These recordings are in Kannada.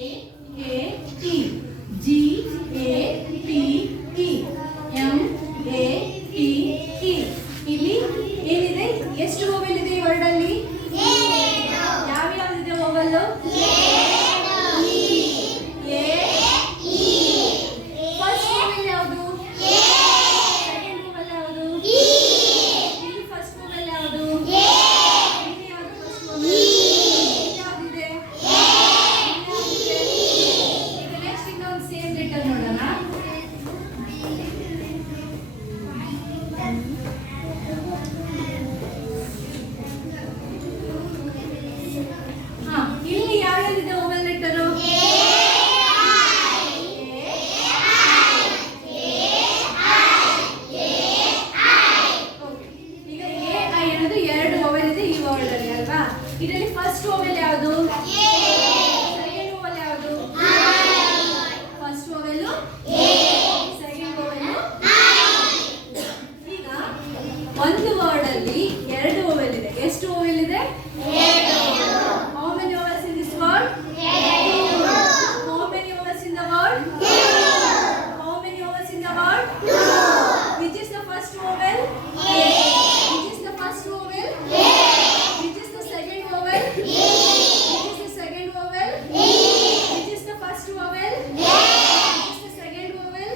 A T G A P E M A T E ಇಲ್ಲಿ ಏನಿದೆ ಎಷ್ಟು ವೋವೆಲ್ ಇದೆ ಈ ವರ್ಡ್ ಅಲ್ಲಿ ಯಾವ ಯಾವ್ದಿದೆ ವೋವೆಲ್ ಫಸ್ಟ್ ವೋವೆಲ್ ಯಾವುದು ಸೆಕೆಂಡ್ ವೋವೆಲ್ ಯಾವುದು ಇಲ್ಲಿ ಫಸ್ಟ್ ವೋವೆಲ್ ಯಾವುದು ಇಲ್ಲಿ ಯಾವುದು ಫಸ್ಟ್ ವೋವೆಲ್ ಯಾವ್ದಿದೆ ಈಗ ನೆಕ್ಸ್ಟ್ ಇನ್ನೊಂದು ಸೇಮ್ ಲೆಟರ್ ನೋಡೋಣ ಇಲ್ಲಿ ಯಾವ್ಯಾವ್ದಿದೆ ವೋವೆಲ್ ಲೆಟರು ಈಗ ಎ ಐ ಅನ್ನೋದು ಎರಡು ವೋವೆಲ್ ಇದೆ ಈ ವರ್ಡ್ ಅಲ್ಲಿ ಅಲ್ವಾ ಇದರಲ್ಲಿ ಫಸ್ಟ್ ವೋವೆಲ್ ಯಾವುದು ಸೆಕೆಂಡ್ ವೋವೆಲ್ ಯಾವುದು ಫಸ್ಟ್ ವೋವೆಲ್ ಸೆಕೆಂಡ್ ವೋವೆಲ್ ಈಗ ಒಂದು ವರ್ಡ್ ಅಲ್ಲಿ ಎರಡು ವೋವೆಲ್ ಇದೆ ಎಷ್ಟು ವೋವೆಲ್ ಇದೆ How many vowels in this word? How many vowels in the word? How many vowels in the word? Which is the first vowel? Which is the first vowel? Which is the second vowel? Which is the second vowel? Which is the first vowel? Which is the second vowel?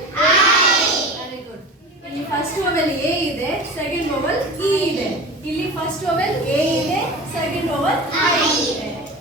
Very good. ಇಲ್ಲಿ ಫಸ್ಟ್ vowel A ಇದೆ ಸೆಕೆಂಡ್ vowel E ಇದೆ ಇಲ್ಲಿ ಫಸ್ಟ್ vowel A ಇದೆ ಸೆಕೆಂಡ್ vowel I ಇದೆ